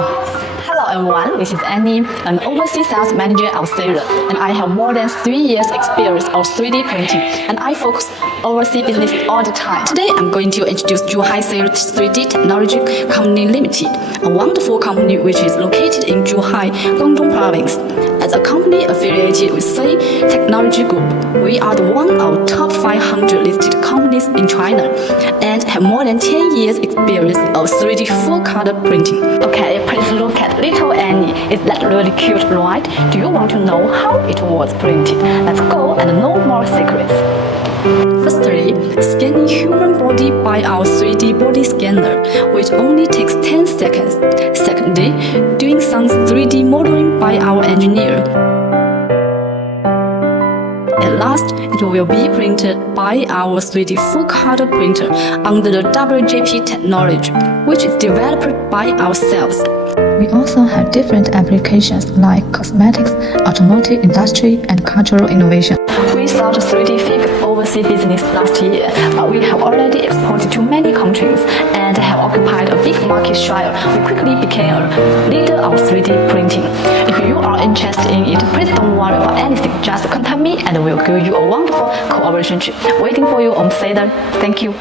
Hello everyone, this is Annie, an overseas sales manager of Sailner, and I have more than 3 years experience of 3D printing, and I focus overseas business all the time. Today I'm going to introduce Zhuhai Sailner 3D Technology Company Limited, a wonderful company which is located in Zhuhai, Guangdong Province. As a company affiliated with Say Technology Group, we are one of top 500 listed companies in China and have more than 10 years experience of 3D full color printing. Okay, please look at little Annie. Is that really cute, right? Do you want to know how it was printed? Let's go and know more secrets. Firstly, scanning human body by our 3D body scanner, which only takes 10 seconds. Secondly, doing some 3D modeling by our engineer. At last, it will be printed by our 3D full-color printer under the WJP technology, which is developed by ourselves. We also have different applications like cosmetics, automotive industry, and cultural innovation. We started 3D figure overseas business last year, but we have already exported to many countries and have occupied a big market share. We quickly became a leader of 3D printing. If you are interested in it, please don't worry about anything. Just contact me and we'll give you a wonderful cooperation waiting for you on Sailner. Thank you.